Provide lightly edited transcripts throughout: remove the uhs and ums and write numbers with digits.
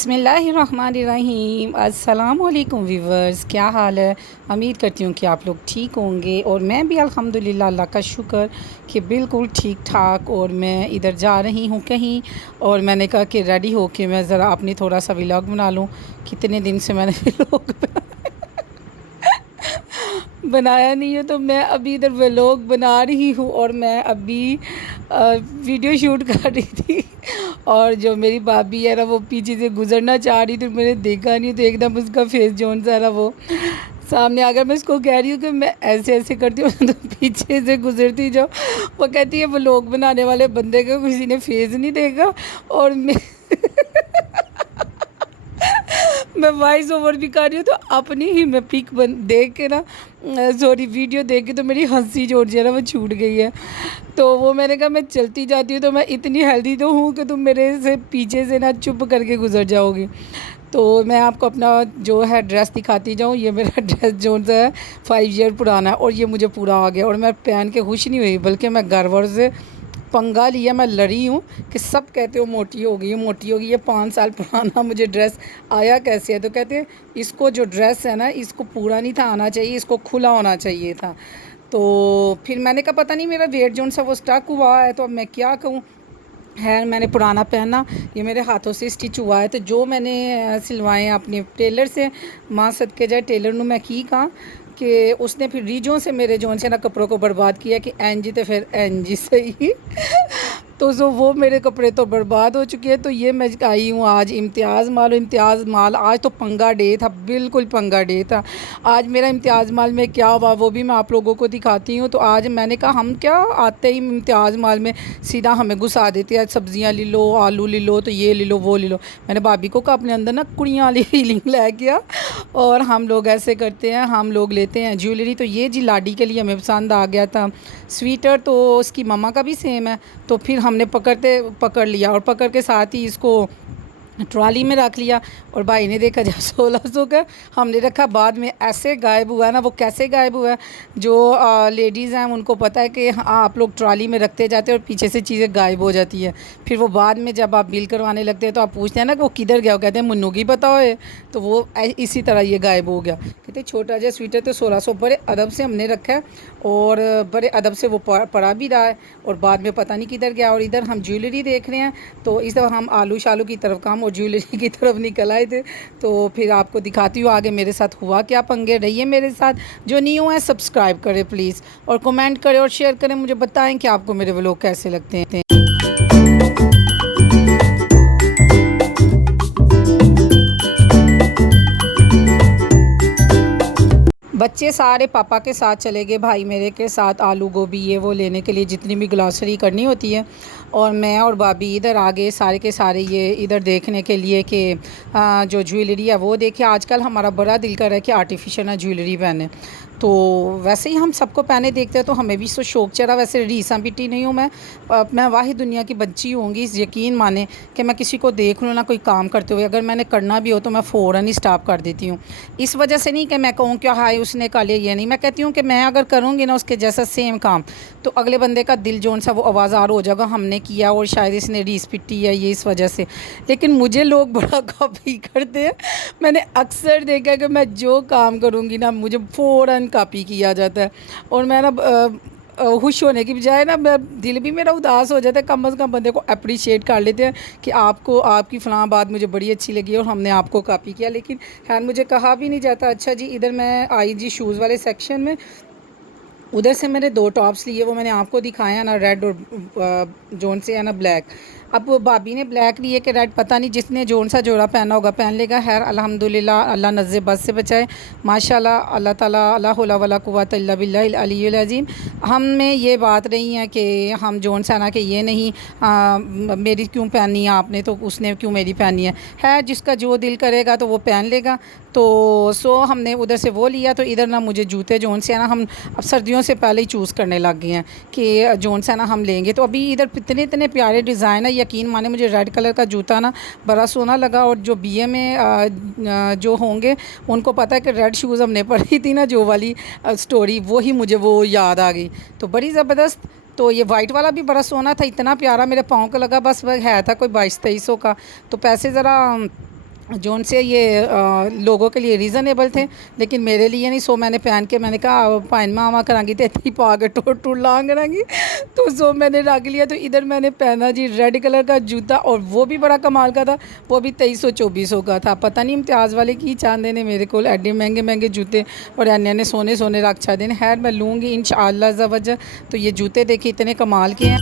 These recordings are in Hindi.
बिस्मिल्लाहिर्रहमानिर्रहीम। अस्सलाम वालेकुम व्यूवर्स, क्या हाल है। उम्मीद करती हूँ कि आप लोग ठीक होंगे और मैं भी अल्हम्दुलिल्लाह, अल्लाह का शुक्र कि बिल्कुल ठीक ठाक। और मैं इधर जा रही हूँ कहीं, और मैंने कहा कि रेडी हो के मैं ज़रा अपनी थोड़ा सा व्लॉग बना लूँ। कितने दिन से मैंने व्लॉग बनाया नहीं है, तो मैं अभी इधर व्लॉग बना रही हूँ। और मैं अभी वीडियो शूट कर रही थी, और जो मेरी भाभी है ना, वो पीछे से गुजरना चाह रही थी, तो मैंने देखा नहीं, तो एकदम उसका फेस जोन सा ना वो सामने आकर मैं उसको कह रही हूँ कि मैं ऐसे ऐसे करती हूँ तो पीछे से गुजरती जाओ। वो कहती है व्लॉग बनाने वाले बंदे का किसी ने फेस नहीं देखा। और मैं मैं वॉइस ओवर भी कर रही हूँ, तो अपनी ही मैं पिक देख के ना, सॉरी वीडियो देख के, तो मेरी हंसी जोड़ जो है ना वो छूट गई है। तो वो मैंने कहा मैं चलती जाती हूँ, तो मैं इतनी हेल्दी तो हूँ कि तुम मेरे से पीछे से ना चुप करके गुजर जाओगी। तो मैं आपको अपना जो है ड्रेस दिखाती जाऊँ। ये मेरा ड्रेस जो है 5 ईयर पुराना है, और ये मुझे पूरा आ गया, और मैं पहन के खुश नहीं हुई, बल्कि मैं घर वर से पंगा लिया, मैं लड़ी हूँ कि सब कहते हो मोटी हो गई, मोटी हो गई। ये 5 साल पुराना मुझे ड्रेस आया कैसे है। तो कहते हैं इसको जो ड्रेस है ना, इसको पूरा नहीं था आना चाहिए, इसको खुला होना चाहिए था। तो फिर मैंने कहा पता नहीं मेरा वेट जो सा वो स्टक हुआ है, तो अब मैं क्या कहूँ। है मैंने पुराना पहना, ये मेरे हाथों से स्टिच हुआ है। तो जो मैंने सिलवाए हैं अपने टेलर से, माँ सदके जाए टेलर नू मैं की कहा कि उसने फिर रीजों से मेरे जोन से ना कपड़ों को बर्बाद किया कि एन जी तो फिर एन जी सही। तो जो वो मेरे कपड़े तो बर्बाद हो चुके हैं। तो ये मैं आई हूँ आज इम्तियाज़ माल। आज तो पंगा डे था, बिल्कुल पंगा डे था। आज मेरा इम्तियाज़ माल में क्या हुआ वो भी मैं आप लोगों को दिखाती हूँ। तो आज मैंने कहा हम क्या आते ही इम्तियाज़ माल में सीधा हमें घुसा देते हैं, सब्ज़ियाँ ले लो, आलू ले लो, तो ये ले लो वो ले लो। मैंने भाभी को कहा अपने अंदर ना कुड़ियाँ वाली फीलिंग लै गया, और हम लोग ऐसे करते हैं, हम लोग लेते हैं ज्वेलरी। तो ये जी लाडी के लिए हमें पसंद आ गया था। स्वेटर तो उसकी मम्मा का भी सेम है, तो फिर हमने पकड़ लिया, और पकड़ के साथ ही इसको ट्रॉली में रख लिया। और भाई ने देखा जब 1600 का हमने रखा, बाद में ऐसे गायब हुआ ना। वो कैसे गायब हुआ है, जो लेडीज़ हैं उनको पता है कि हाँ आप लोग ट्रॉली में रखते जाते हैं और पीछे से चीज़ें गायब हो जाती है। फिर वो बाद में जब आप बिल करवाने लगते हैं तो आप पूछते हैं ना कि वो किधर गया, वो कहते हैं मुन्नू की पता हो। तो वो इसी तरह ये गायब हो गया। कहते छोटा जहा स्वेटर तो 1600 बड़े अदब से हमने रखा है, और बड़े अदब से वो पड़ा भी रहा है, और बाद में पता नहीं किधर गया। और इधर हम ज्वेलरी देख रहे हैं, तो इस दफ़ा हम आलू शालू की तरफ काम और ज्वेलरी की तरफ निकल आए थे। तो फिर आपको दिखाती हूँ आगे मेरे साथ हुआ क्या पंगे। रहिए मेरे साथ, जो न्यू है सब्सक्राइब करें प्लीज़, और कमेंट करें और शेयर करें, मुझे बताएं कि आपको मेरे व्लॉग कैसे लगते हैं। बच्चे सारे पापा के साथ चले गए, भाई मेरे के साथ आलू गोभी ये वो लेने के लिए, जितनी भी ग्लॉसरी करनी होती है। और मैं और भाभी इधर आ गए सारे के सारे ये इधर देखने के लिए कि जो ज्वेलरी है वो देखिए। आजकल हमारा बड़ा दिल कर रहा है कि आर्टिफिशियल ना ज्वेलरी पहने। तो वैसे ही हम सबको पहने देखते हैं, तो हमें भी तो शौक चढ़ा। वैसे रीसा पिटी नहीं हूँ मैं वाहिद दुनिया की बच्ची होंगी, यकीन माने कि मैं किसी को देख लूँ ना कोई काम करते हुए, अगर मैंने करना भी हो तो मैं फ़ौरन ही स्टॉप कर देती हूँ। इस वजह से नहीं कि मैं कहूँ कि हाय उसने कर लिया, ये नहीं। मैं कहती हूँ कि मैं अगर करूँगी ना उसके जैसा सेम काम, तो अगले बंदे का दिल जोन सा वो आवाज़ार हो जाएगा, हमने किया और शायद इसने रीस पिटी है, ये इस वजह से। लेकिन मुझे लोग बड़ा कॉपी करते हैं। मैंने अक्सर देखा कि मैं जो काम करूँगी ना मुझे फ़ौरन कॉपी किया जाता है, और मैं ना खुश होने की बजाय ना मैं दिल भी मेरा उदास हो जाता है। कम अज़ कम बंदे को अप्रिशिएट कर लेते हैं कि आपको आपकी फ़लाँ बात मुझे बड़ी अच्छी लगी और हमने आपको कॉपी किया। लेकिन खैर मुझे कहा भी नहीं जाता। अच्छा जी, इधर मैं आई जी शूज़ वाले सेक्शन में। उधर से मैंने 2 टॉप्स लिए, वो मैंने आपको दिखाया ना, रेड और जोन से है ना ब्लैक। अब भाभी ने ब्लैक लिए कि रेड, पता नहीं जिसने जोन सा जोड़ा पहना होगा पहन लेगा। खैर अल्हम्दुलिल्लाह, अल्लाह नज़्ज़े बस से बचाए माशाल्लाह, अल्लाह ताला, ला हौला वला कुव्वता इल्ला बिल्लाहिल अलिय्युल अज़ीम। हम में ये बात नहीं है कि हम जोन सा ना कि ये नहीं मेरी क्यों पहनी है आपने, तो उसने क्यों मेरी पहनी है जिसका जो दिल करेगा तो वो पहन लेगा। तो हमने उधर से वो लिया। तो इधर ना मुझे जूते जोन से है ना, हम अब सर्दियों से पहले ही चूज़ करने लग गए हैं कि जोन सा ना हम लेंगे। तो अभी इधर इतने इतने प्यारे डिज़ाइन है, यकीन माने मुझे रेड कलर का जूता ना बड़ा सोना लगा। और जो बीए में जो होंगे उनको पता है कि रेड शूज़ हमने पढ़ी थी ना, जो वाली स्टोरी, वो ही मुझे वो याद आ गई। तो बड़ी ज़बरदस्त। तो ये वाइट वाला भी बड़ा सोना था, इतना प्यारा मेरे पाँव को लगा। बस वह है था कोई 2200-2300 का। तो पैसे ज़रा जोन से ये लोगों के लिए रीज़नेबल थे, लेकिन मेरे लिए नहीं। सो मैंने पहन के मैंने कहा पाइन मामा करांगी तो इतनी पाग टूट टूट लांग करांगी, तो सो मैंने रख लिया। तो इधर मैंने पहना जी रेड कलर का जूता, और वो भी बड़ा कमाल का था, वो भी 2300-2400 का था। पता नहीं इम्तियाज़ वाले की चांदे ने मेरे को एडे महंगे महंगे जूते और अन्य सोने सोने रक्षा देने। खैर मैं लूँगी इंशाअल्लाह ज़वज। तो ये जूते देखिए इतने कमाल के हैं।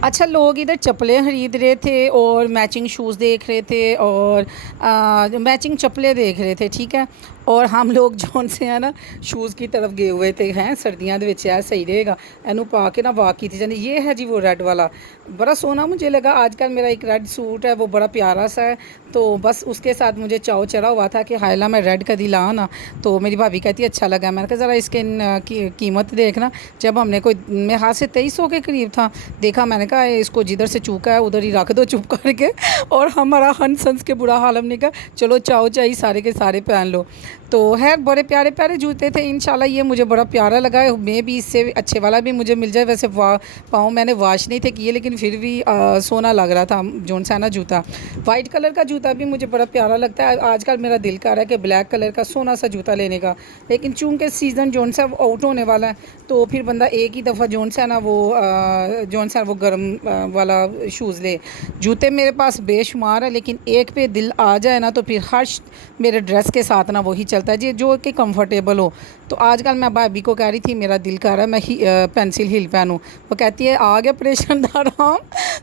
अच्छा, लोग इधर चप्पलें ख़रीद रहे थे और मैचिंग शूज़ देख रहे थे और मैचिंग चप्पलें देख रहे थे, ठीक है। और हम लोग जोन से है ना शूज़ की तरफ गए हुए थे। हैं सर्दियां दे विच है सही रहेगा इनू पा के ना वाक की थी जानी। ये है जी वो रेड वाला, बड़ा सोना मुझे लगा। आजकल मेरा एक रेड सूट है वो बड़ा प्यारा सा है, तो बस उसके साथ मुझे चाव चढ़ा हुआ था कि हायला मैं रेड कदी ला ना। तो मेरी भाभी कहती अच्छा लगा। मैंने कहा ज़रा इसके कीमत देखना। जब हमने कोई मेरे हाथ से 2300 के करीब था देखा, मैंने कहा इसको जिधर से चूका है उधर ही रख दो चुप करके। और हमारा हंस हंस के बुरा हाल, हमने कहा चलो चाओ चाई सारे के सारे पहन लो। तो है बड़े प्यारे प्यारे जूते थे। इंशाल्लाह ये मुझे बड़ा प्यारा लगा है। मे भी इससे अच्छे वाला भी मुझे मिल जाए। वैसे पाँव मैंने वॉश नहीं थे किए, लेकिन फिर भी सोना लग रहा था जोन सा ना जूता। वाइट कलर का जूता भी मुझे बड़ा प्यारा लगता है। आजकल मेरा दिल कर रहा है कि ब्लैक कलर का सोना सा जूता लेने का, लेकिन चूँकि सीज़न जोन सा आउट होने वाला है तो फिर बंदा एक ही दफ़ा जोन सा ना वो जोन सा वो गर्म वाला शूज़ ले। जूते मेरे पास बेशुमार है, लेकिन एक पे दिल आ जाए ना तो फिर हर मेरे ड्रेस के साथ ना वही चलता है जी, जो कि कंफर्टेबल हो। तो आजकल मैं भाभी को कह रही थी मेरा दिल कर रहा है मैं पेंसिल हिल पहनूँ। वो कहती है आ गया ऑपरेशन दा आराम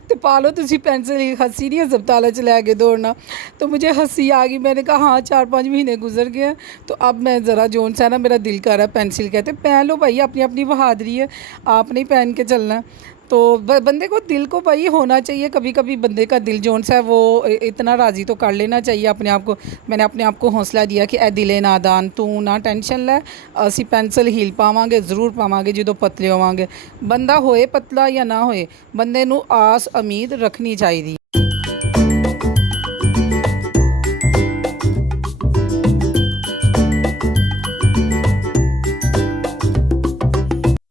तो पा लो तुसी पेंसिल हिल। हंसी नहीं अस्पताल च लैके दौड़ना। तो मुझे हंसी आ गई। मैंने कहा हाँ 4-5 महीने गुजर गए हैं, तो अब मैं ज़रा जोन सा ना मेरा दिल कर रहा है पेंसिल। कहते पहन लो भाई, अपनी अपनी बहादुरी है, आपने ही पहन के चलना है। तो बंदे को दिल को भाई होना चाहिए। कभी कभी बंदे का दिल जोन सा है वो इतना राज़ी तो कर लेना चाहिए अपने आप को। मैंने अपने आप को हौसला दिया कि ए दिले नादान तू ना टेंशन लै, असी पेंसिल हील पावांगे ज़रूर पावांगे जो पतले होवांगे। बंदा होए पतला या ना होए, बंदे नू आस उम्मीद रखनी चाहिए।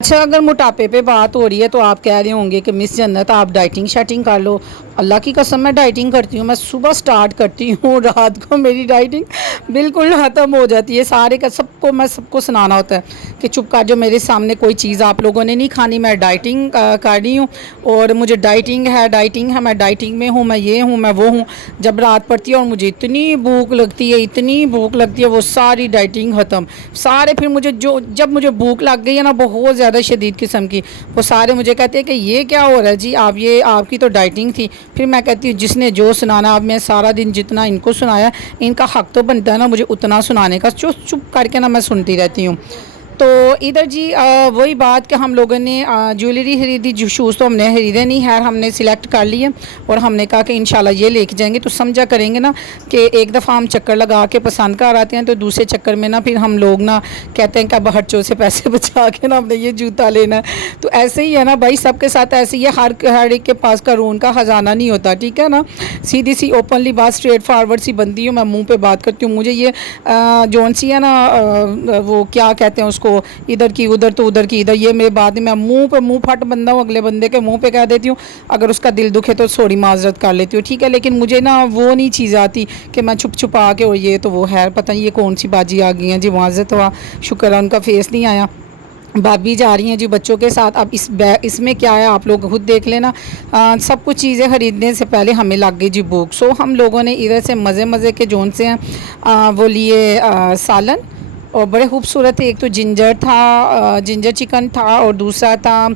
अच्छा, अगर मोटापे पे बात हो रही है तो आप कह रहे होंगे कि मिस जन्नत आप डाइटिंग शाइटिंग कर लो। अल्लाह की कसम मैं डाइटिंग करती हूँ। मैं सुबह स्टार्ट करती हूँ, रात को मेरी डाइटिंग बिल्कुल ख़त्म हो जाती है। सारे का सबको मैं सबको सुनाना होता है कि चुप कर जो, मेरे सामने कोई चीज़ आप लोगों ने नहीं खानी। मैं डाइटिंग कर रही हूँ और मुझे डाइटिंग है, मैं डाइटिंग में हूँ, मैं ये हूँ, मैं वो हूँ। जब रात पड़ती है और मुझे इतनी भूख लगती है, इतनी भूख लगती है, वो सारी डाइटिंग ख़त्म। सारे फिर मुझे जो जब मुझे भूख लग गई है ना बहुत ज़्यादा शदीद किस्म की, वो सारे मुझे कहते हैं कि ये क्या हो रहा है जी, आप ये आपकी तो डाइटिंग थी। फिर मैं कहती हूँ जिसने जो सुनाना, अब मैं सारा दिन जितना इनको सुनाया, इनका हक़ तो बनता है ना मुझे उतना सुनाने का। चुप चुप करके ना मैं सुनती रहती हूँ। तो इधर जी वही बात कि हम लोगों ने ज्वेलरी ख़रीदी, जो शूज़ तो हमने ख़रीदे नहीं है, हमने सिलेक्ट कर लिए और हमने कहा कि इंशाल्लाह ये लेके जाएंगे। तो समझा करेंगे ना कि एक दफ़ा हम चक्कर लगा के पसंद कर आते हैं, तो दूसरे चक्कर में ना फिर हम लोग ना कहते हैं कि अब हर्चों से पैसे बचा के ना हमने ये जूता लेना है। तो ऐसे ही है ना भाई, सबके साथ ऐसे ही है। हर एक के पास कानून का ख़जाना नहीं होता, ठीक है ना। सीधी सी ओपनली बात स्ट्रेट फारवर्ड सी बनती हूँ मैं, मुँह पर बात करती हूँ। मुझे ये जौन सी है ना वो क्या कहते हैं उसको, इधर की उधर तो उधर की इधर, ये मेरे बात मैं मुंह पे मुंह फट बंदा हूँ, अगले बंदे के मुंह पे कह देती हूँ। अगर उसका दिल दुखे तो थोड़ी माजरत कर लेती हूँ, ठीक है। लेकिन मुझे ना वो नहीं चीज़ आती कि मैं छुप छुपा के, और ये तो वो है पता नहीं ये कौन सी बाजी आ गई है जी। माजरत हुआ, शुक्र है उनका फेस नहीं आया। भाभी जा रही हैं जी बच्चों के साथ। अब इसमें क्या है आप लोग खुद देख लेना। सब कुछ चीज़ें ख़रीदने से पहले हमें लग गई जी भूख। सो हम लोगों ने इधर से मज़े मज़े के जोन से हैं वो लिए सालन, और बड़े खूबसूरत थे। एक तो जिंजर था, जिंजर चिकन था, और दूसरा था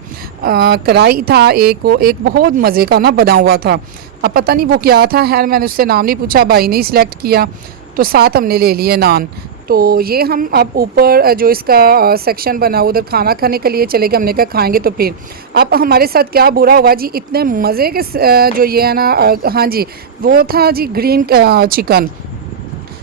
कढ़ाई था। एक बहुत मज़े का ना बना हुआ था, अब पता नहीं वो क्या था। खैर मैंने उससे नाम नहीं पूछा, भाई ने सिलेक्ट किया। तो साथ हमने ले लिए नान। तो ये हम अब ऊपर जो इसका सेक्शन बना उधर खाना खाने के लिए चले गए। हमने कहा खाएंगे तो फिर। अब हमारे साथ क्या बुरा हुआ जी, इतने मज़े के जो ये है ना हाँ जी वो था जी ग्रीन चिकन।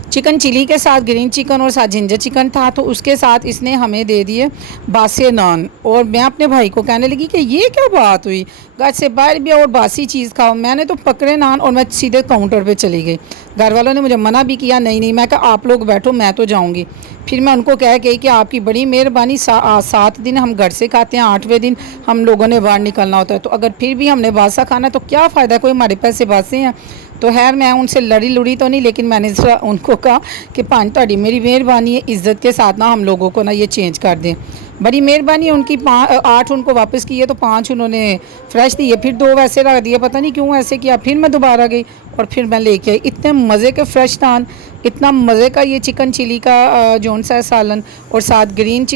चिकन चिली के साथ ग्रीन चिकन और साथ जिंजर चिकन था, तो उसके साथ इसने हमें दे दिए बासी नान। और मैं अपने भाई को कहने लगी कि ये क्या बात हुई, घर से बाहर भी और बासी चीज़ खाओ। मैंने तो पकड़े नान और मैं सीधे काउंटर पे चली गई। घर वालों ने मुझे मना भी किया, नहीं नहीं, मैं कहा आप लोग बैठो मैं तो जाऊँगी। फिर मैं उनको कह गई कि आपकी बड़ी मेहरबानी, 7 दिन हम घर से खाते हैं, 8वें दिन हम लोगों ने बाहर निकलना होता है, तो अगर फिर भी हमने बासा खाना तो क्या फ़ायदा, कोई हमारे पैसे बासे हैं। तो खैर मैं उनसे लड़ी लुड़ी तो नहीं, लेकिन मैंने उनको कहा कि पानी ताड़ी मेरी मेहरबानी है, इज़्ज़त के साथ ना हम लोगों को ना ये चेंज कर दें। बड़ी मेहरबानी है उनकी। 8 उनको वापस किए तो 5 उन्होंने फ्रेश दिए, फिर 2 वैसे रख दिए, पता नहीं क्यों ऐसे किया। फिर मैं दोबारा गई और फिर मैं लेके आई इतने मज़े के फ्रेश नान, इतना मज़े का ये चिकन चिली का जौन सा सालन, और साथ ग्रीन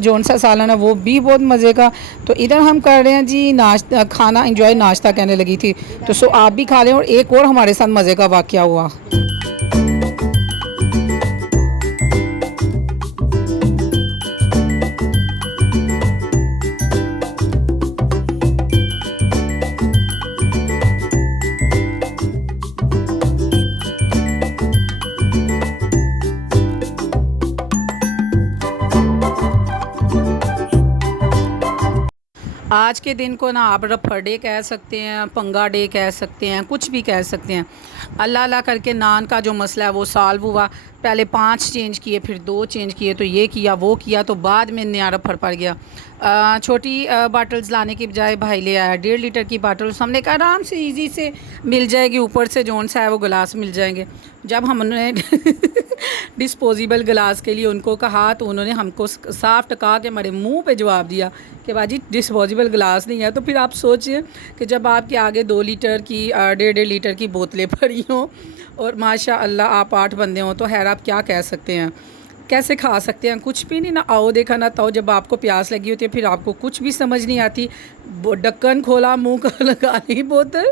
जौन सा सालन है वो भी बहुत मज़े का। तो इधर हम कर रहे हैं जी नाश्ता, खाना इंजॉय, नाश्ता कहने लगी थी। तो सो आप भी खा लें। और एक और हमारे साथ मज़े का वाक़या हुआ। आज के दिन को ना आप रफड़ डे कह सकते हैं, पंगा डे कह सकते हैं, कुछ भी कह सकते हैं। अल्लाह अल्लाह करके नान का जो मसला है वो सॉल्व हुआ। पहले 5 चेंज किए, फिर 2 चेंज किए, तो ये किया वो किया, तो बाद में नया रफड़ पड़ गया। छोटी बाटल्स लाने की बजाय भाई ले आया 1.5 लीटर की बाटल्स। हमने कहा आराम से इजी से मिल जाएगी, ऊपर से जौन सा है वो गिलास मिल जाएंगे। जब हमने डिस्पोजेबल गिलास के लिए उनको कहा तो उन्होंने हमको साफ टका के हमारे मुंह पे जवाब दिया कि बाजी डिस्पोजेबल गिलास नहीं है। तो फिर आप सोचिए कि जब आपके आगे 2 लीटर की 1.5 लीटर की बोतलें पड़ी हों और माशा अल्लाह आप 8 बंदे हों, तो खैर आप क्या कह सकते हैं, कैसे खा सकते हैं, कुछ भी नहीं ना। आओ देखा ना ताओ, जब आपको प्यास लगी होती है फिर आपको कुछ भी समझ नहीं आती। ढक्कन खोला, मुंह का लगा ली बोतल,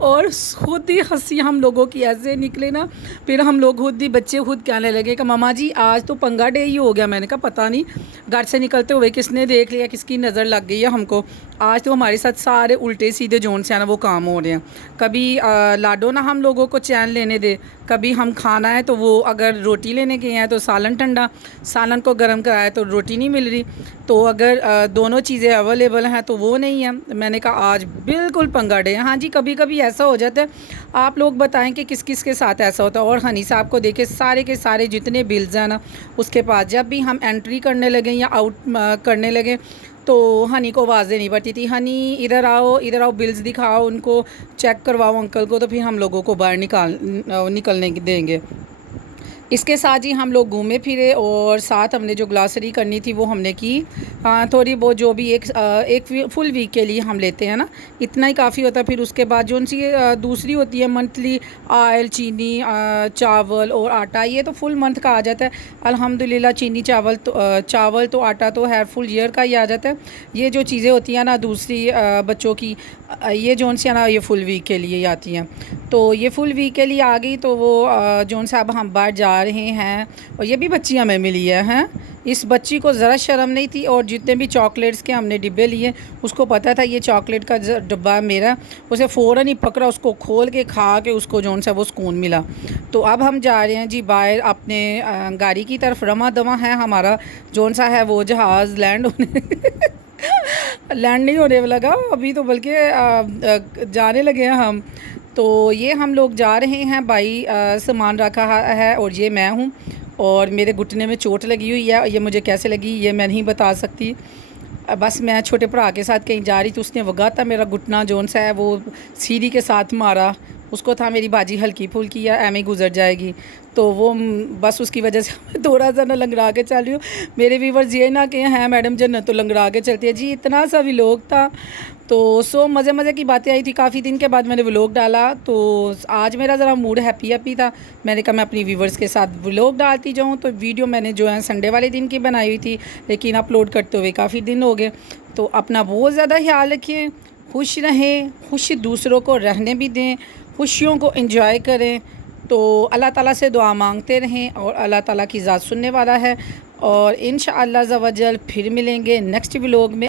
और खुद ही हंसी हम लोगों की ऐसे निकले ना। फिर हम लोग खुद ही, बच्चे खुद कहने लगे कि मामा जी आज तो पंगा डे ही हो गया। मैंने कहा पता नहीं घर से निकलते हुए किसने देख लिया, किसकी नज़र लग गई है हमको। आज तो हमारे साथ सारे उल्टे सीधे जोन से है ना वो काम हो रहे हैं। कभी लाडो ना हम लोगों को चैन लेने दे, कभी हम खाना है तो वो अगर रोटी लेने गए हैं तो सालन ठंडा, सालन को गर्म कराया तो रोटी नहीं मिल रही। तो अगर दोनों चीज़ें अवेलेबल हैं तो वो नहीं है। मैंने कहा आज बिल्कुल पंगा डे। हाँ जी, कभी कभी ऐसा हो जाता है। आप लोग बताएं कि किस किस के साथ ऐसा होता है। और हनी साहब को देखे सारे के सारे जितने बिल्स हैं ना उसके पास, जब भी हम एंट्री करने लगे या आउट करने लगे तो हनी को आवाज़ें नहीं पड़ती थी, हनी इधर आओ बिल्स दिखाओ, उनको चेक करवाओ अंकल को, तो फिर हम लोगों को बाहर निकलने देंगे। इसके साथ ही हम लोग घूमे फिरे और साथ हमने जो ग्लॉसरी करनी थी वो हमने की। थोड़ी बहुत जो भी एक फुल वीक के लिए हम लेते हैं ना, इतना ही काफ़ी होता है। फिर उसके बाद जो सी दूसरी होती है मंथली, ऑयल, चीनी, चावल और आटा, ये तो फुल मंथ का आ जाता है अल्हम्दुलिल्लाह। चीनी चावल तो आटा तो है फुल ईयर का ही आ जाता है। ये जो चीज़ें होती हैं ना दूसरी बच्चों की, ये जोन सी है ना ये फुल वीक के लिए ही आती हैं। तो ये फुल वीक के लिए आ गई, तो वो जोन साहब हम बाहर जा रहे हैं और ये भी बच्ची हमें मिली है। हैं इस बच्ची को ज़रा शर्म नहीं थी, और जितने भी चॉकलेट्स के हमने डिब्बे लिए उसको पता था ये चॉकलेट का डिब्बा मेरा, उसे फ़ौरन ही पकड़ा, उसको खोल के खा के उसको जोन सा वो सुकून मिला। तो अब हम जा रहे हैं जी बाहर अपने गाड़ी की तरफ। रमा दवा है हमारा जोन सा है वो जहाज़ लैंड होने लैंड नहीं होने लगा अभी तो, बल्कि जाने लगे हैं हम। तो ये हम लोग जा रहे हैं, भाई सामान रखा है और ये मैं हूँ, और मेरे घुटने में चोट लगी हुई है। ये मुझे कैसे लगी ये मैं नहीं बता सकती। बस मैं छोटे भरा के साथ कहीं जा रही थी, उसने वगाता मेरा घुटना जोन सा है वो सीढ़ी के साथ मारा। उसको था मेरी बाजी हल्की फुल्की है एम ही गुजर जाएगी, तो वो बस उसकी वजह से मैं थोड़ा सा ना लंगड़ा के चल रही हूँ। मेरे व्यूवर्स ये ना कि हैं मैडम जन्नत तो लंगड़ा के चलती है जी, इतना सा व्लॉग था। तो सो मज़े की बातें आई थी, काफ़ी दिन के बाद मैंने व्लॉग डाला। तो आज मेरा ज़रा मूड हैप्पी था, मैंने कहा मैं अपनी व्यूवर्स के साथ व्लॉग डालती जाऊँ। तो वीडियो मैंने जो है संडे वाले दिन की बनाई हुई थी, लेकिन अपलोड करते हुए काफ़ी दिन हो गए। तो अपना बहुत ज़्यादा ख्याल रखें, खुश रहें, खुश दूसरों को रहने भी दें, खुशियों को एंजॉय करें। तो अल्लाह ताला से दुआ मांगते रहें और अल्लाह ताला की ज़ात सुनने वाला है। और इंशाअल्लाह ज़वजल फिर मिलेंगे नेक्स्ट व्लॉग में।